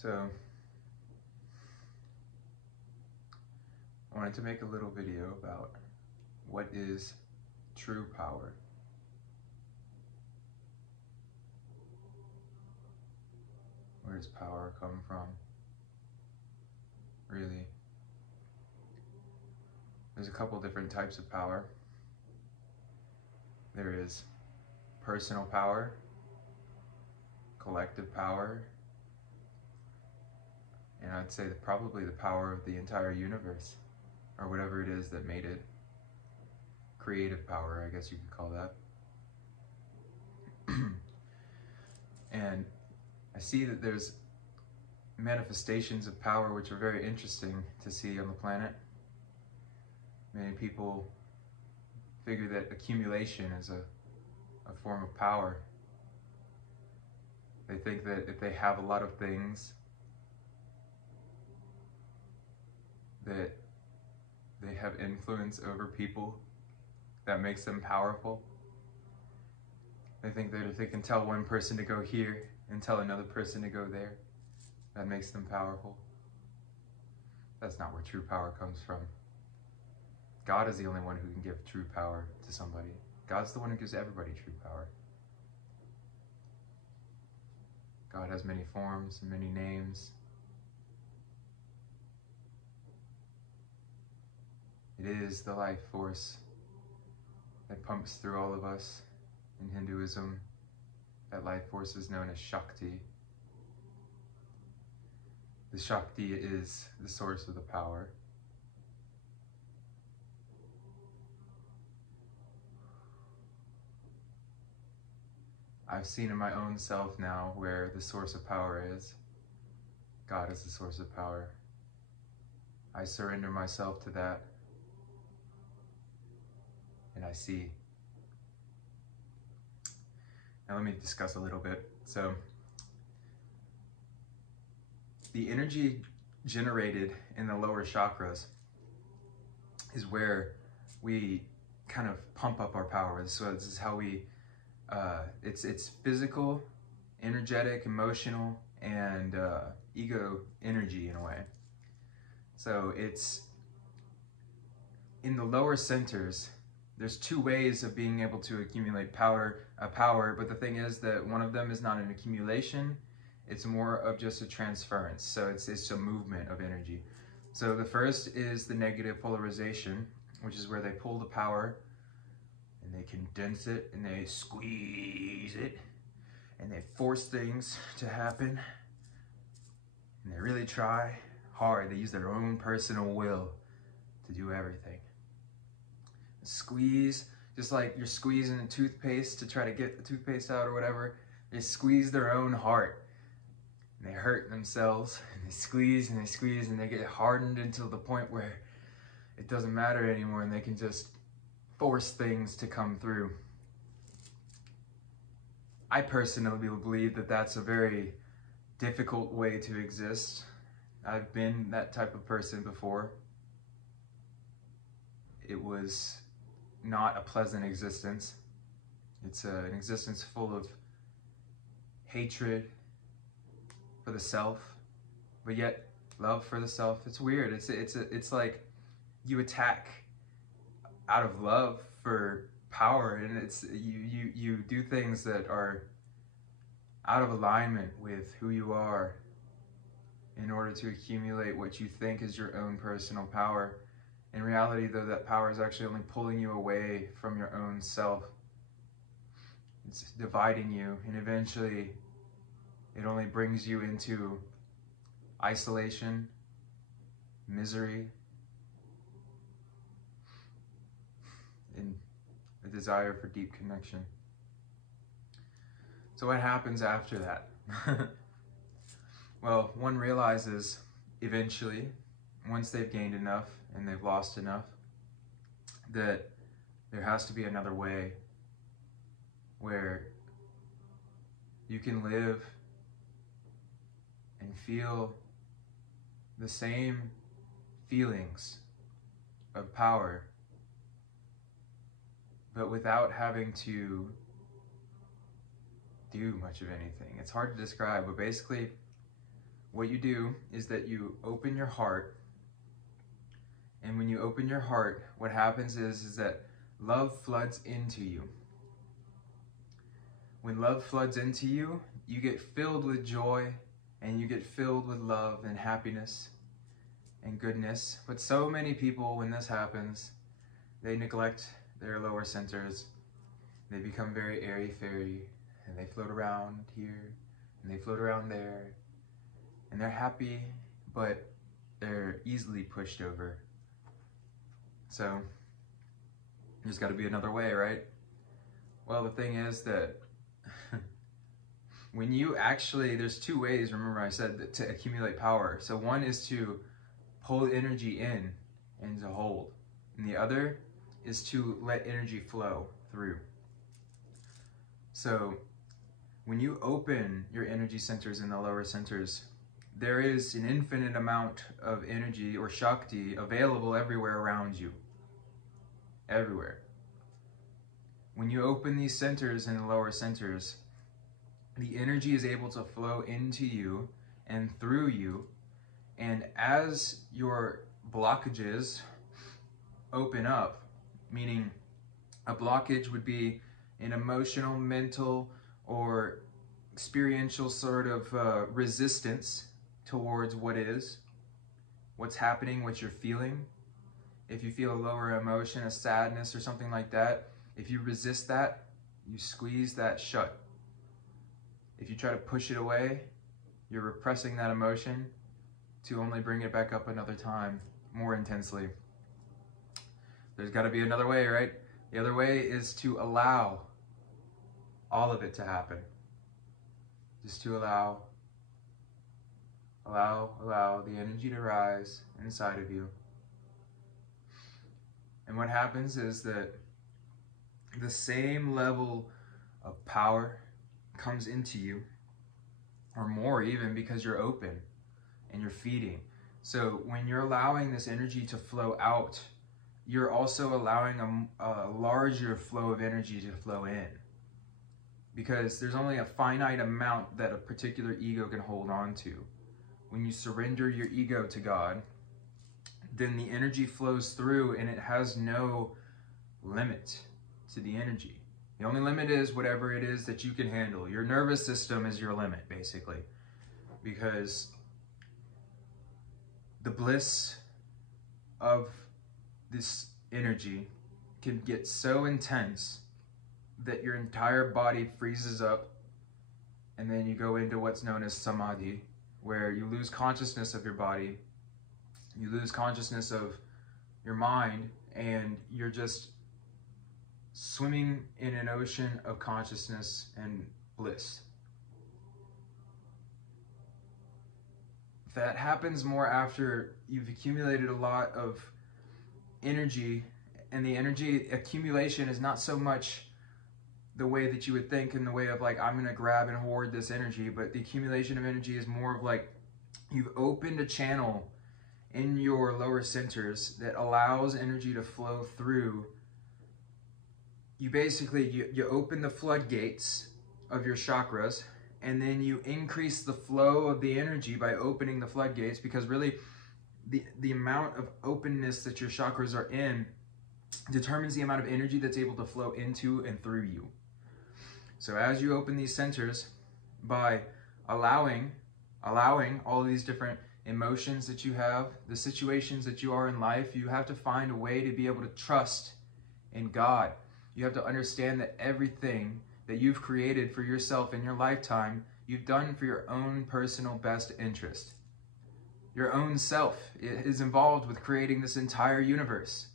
So I wanted to make a little video about what is true power. Where does power come from? Really? There's a couple different types of power. There is personal power, collective power, and I'd say probably the power of the entire universe, or whatever it is that made it. Creative power, I guess you could call that. And I see that there's manifestations of power which are very interesting to see on the planet. Many people figure that accumulation is a form of power. They think that if they have a lot of things, that they have influence over people that makes them powerful. They think that if they can tell one person to go here and tell another person to go there, that makes them powerful. That's not where true power comes from. God is the only one who can give true power to somebody. God's the one who gives everybody true power. God has many forms and many names. It is the life force that pumps through all of us. In Hinduism, that life force is known as Shakti. The Shakti is the source of the power. I've seen in my own self now where the source of power is. God is the source of power. I surrender myself to that, and I see. Now let me discuss a little bit. So, the energy generated in the lower chakras is where we kind of pump up our power. So this is how we, it's physical, energetic, emotional, and ego energy in a way. So it's in the lower centers. There's two ways of being able to accumulate power, but the thing is that one of them is not an accumulation, it's more of just a transference. So it's a movement of energy. So the first is the negative polarization, which is where they pull the power and they condense it and they squeeze it and they force things to happen, and they really try hard. They use their own personal will to do everything. Squeeze, just like you're squeezing a toothpaste to try to get the toothpaste out or whatever. They squeeze their own heart, and they hurt themselves, and they squeeze and they squeeze, and they get hardened until the point where it doesn't matter anymore, and they can just force things to come through. I personally believe that that's a very difficult way to exist. I've been that type of person before. It was not a pleasant existence. It's an existence full of hatred for the self, but yet love for the self. It's weird. It's like you attack out of love for power, and it's you do things that are out of alignment with who you are in order to accumulate what you think is your own personal power. In reality, though, that power is actually only pulling you away from your own self. It's dividing you, and eventually it only brings you into isolation, misery, and a desire for deep connection. So what happens after that? Well, one realizes eventually, once they've gained enough and they've lost enough, that there has to be another way where you can live and feel the same feelings of power, but without having to do much of anything. It's hard to describe, but basically what you do is that you open your heart. And when you open your heart, what happens is that love floods into you. When love floods into you, you get filled with joy, and you get filled with love and happiness and goodness. But so many people, when this happens, they neglect their lower centers. They become very airy-fairy, and they float around here, and they float around there, and they're happy, but they're easily pushed over. So there's got to be another way, right? Well, the thing is that when you actually, there's two ways, remember I said, that to accumulate power. So one is to pull energy in and to hold, and the other is to let energy flow through. So when you open your energy centers in the lower centers, there is an infinite amount of energy or Shakti available everywhere around you. Everywhere. When you open these centers in the lower centers, the energy is able to flow into you and through you. And as your blockages open up, meaning a blockage would be an emotional, mental, or experiential sort of resistance towards what's happening, what you're feeling. If you feel a lower emotion, a sadness or something like that, if you resist that, you squeeze that shut. If you try to push it away, you're repressing that emotion to only bring it back up another time, more intensely. There's got to be another way, right? The other way is to allow all of it to happen. Just to allow the energy to rise inside of you. And what happens is that the same level of power comes into you, or more even, because you're open and you're feeding. So when you're allowing this energy to flow out, you're also allowing a larger flow of energy to flow in. Because there's only a finite amount that a particular ego can hold on to. When you surrender your ego to God, then the energy flows through, and it has no limit to the energy. The only limit is whatever it is that you can handle. Your nervous system is your limit, basically. Because the bliss of this energy can get so intense that your entire body freezes up, and then you go into what's known as samadhi, where you lose consciousness of your body, you lose consciousness of your mind, and you're just swimming in an ocean of consciousness and bliss. That happens more after you've accumulated a lot of energy, and the energy accumulation is not so much the way that you would think in the way of like, I'm going to grab and hoard this energy, but the accumulation of energy is more of like, you've opened a channel in your lower centers that allows energy to flow through. You basically, you open the floodgates of your chakras, and then you increase the flow of the energy by opening the floodgates, because really the amount of openness that your chakras are in determines the amount of energy that's able to flow into and through you. So as you open these centers, by allowing all of these different emotions that you have, the situations that you are in life, you have to find a way to be able to trust in God. You have to understand that everything that you've created for yourself in your lifetime, you've done for your own personal best interest. Your own self is involved with creating this entire universe.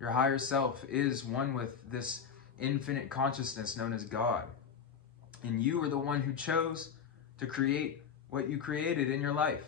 Your higher self is one with this infinite consciousness known as God. And you are the one who chose to create what you created in your life.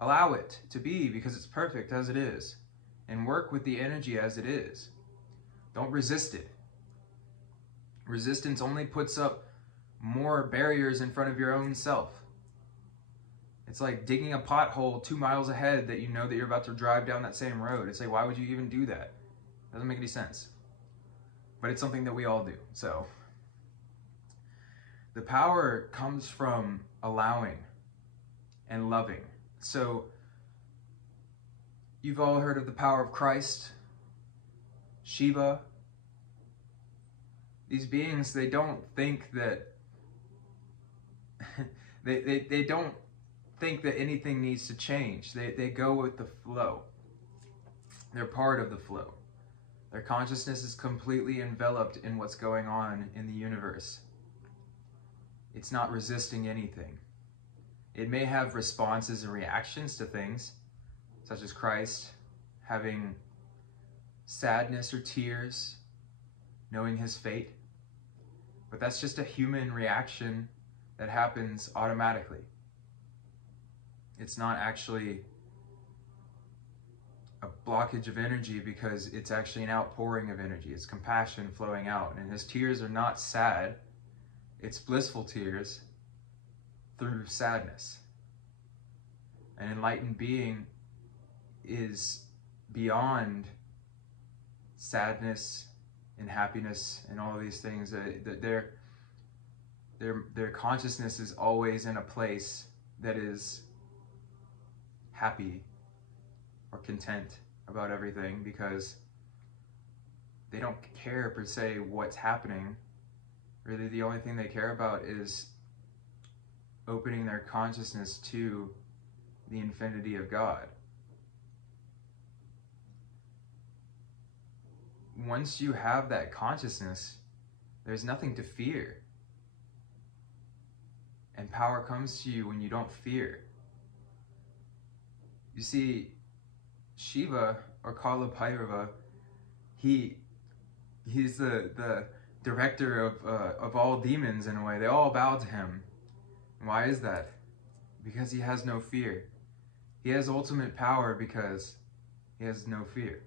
Allow it to be, because it's perfect as it is. And work with the energy as it is. Don't resist it. Resistance only puts up more barriers in front of your own self. It's like digging a pothole 2 miles ahead that you know that you're about to drive down that same road. It's like, why would you even do that? It doesn't make any sense. But it's something that we all do. So the power comes from allowing. and loving. So you've all heard of the power of Christ, Shiva. These beings, they don't think that they don't think that anything needs to change. They go with the flow. They're part of the flow. Their consciousness is completely enveloped in what's going on in the universe. It's not resisting anything. It may have responses and reactions to things, such as Christ having sadness or tears, knowing his fate. But that's just a human reaction that happens automatically. It's not actually a blockage of energy, because it's actually an outpouring of energy. It's compassion flowing out. And his tears are not sad. It's blissful tears through sadness. An enlightened being is beyond sadness and happiness and all of these things. Their consciousness is always in a place that is happy or content about everything, because they don't care per se what's happening. Really, the only thing they care about is opening their consciousness to the infinity of God. Once you have that consciousness, there's nothing to fear. And power comes to you when you don't fear. You see, Shiva, or Kala Bhairava, he's the director of all demons in a way. They all bow to him. Why is that? Because he has no fear. He has ultimate power because he has no fear.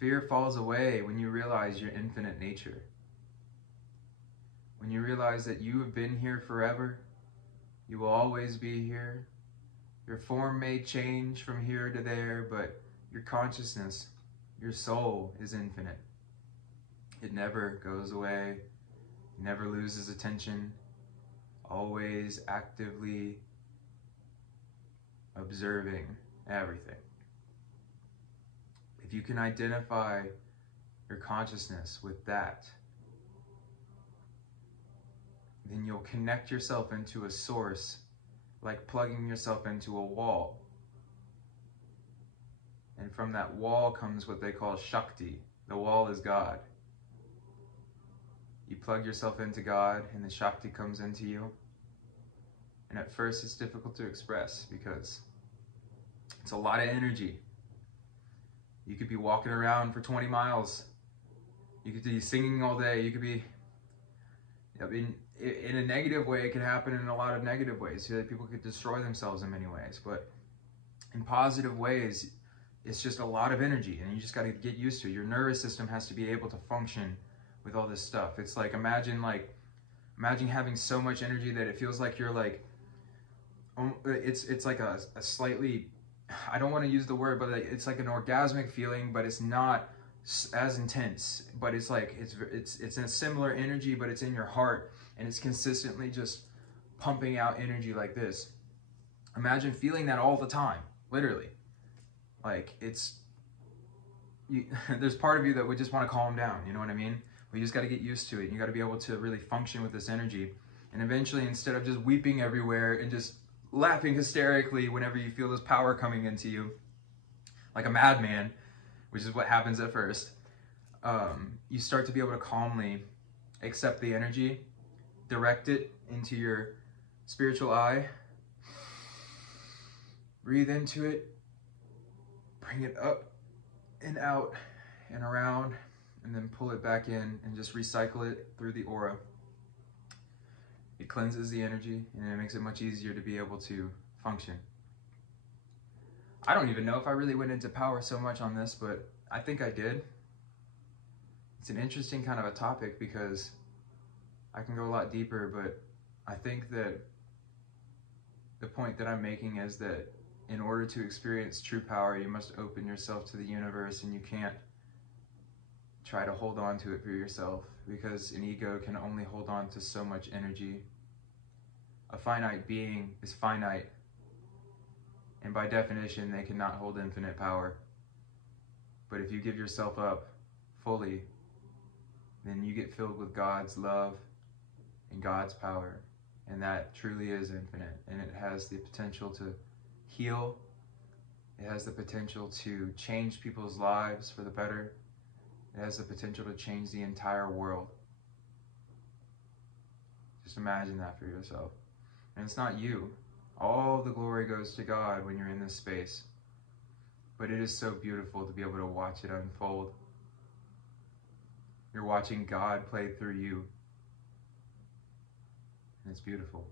Fear falls away when you realize your infinite nature. When you realize that you have been here forever, you will always be here. Your form may change from here to there, but your consciousness, your soul is infinite. It never goes away, never loses attention, always actively observing everything. If you can identify your consciousness with that, then you'll connect yourself into a source, like plugging yourself into a wall. And from that wall comes what they call Shakti. The wall is God. You plug yourself into God and the Shakti comes into you. And at first it's difficult to express because it's a lot of energy. You could be walking around for 20 miles. You could be singing all day. You could be, I mean, in a negative way, it can happen in a lot of negative ways. So that people could destroy themselves in many ways. But in positive ways, it's just a lot of energy, and you just got to get used to it. Your nervous system has to be able to function with all this stuff. It's like imagine having so much energy that it feels like you're like, it's like a slightly, I don't want to use the word, but it's like an orgasmic feeling, but it's not as intense. But it's like it's a similar energy, but it's in your heart, and it's consistently just pumping out energy like this. Imagine feeling that all the time, literally. Like there's part of you that would just want to calm down. You know what I mean? But you just got to get used to it. You got to be able to really function with this energy, and eventually, instead of just weeping everywhere and just laughing hysterically whenever you feel this power coming into you, like a madman, which is what happens at first, you start to be able to calmly accept the energy, direct it into your spiritual eye, breathe into it, bring it up and out and around, and then pull it back in and just recycle it through the aura. It cleanses the energy, and it makes it much easier to be able to function. I don't even know if I really went into power so much on this, but I think I did. It's an interesting kind of a topic because I can go a lot deeper, but I think that the point that I'm making is that in order to experience true power, you must open yourself to the universe, and you can't try to hold on to it for yourself, because an ego can only hold on to so much energy. A finite being is finite, and by definition, they cannot hold infinite power. But if you give yourself up fully, then you get filled with God's love and God's power, and that truly is infinite, and it has the potential to heal. It has the potential to change people's lives for the better. It has the potential to change the entire world. Just imagine that for yourself. And it's not you. All the glory goes to God when you're in this space. But it is so beautiful to be able to watch it unfold. You're watching God play through you. And it's beautiful.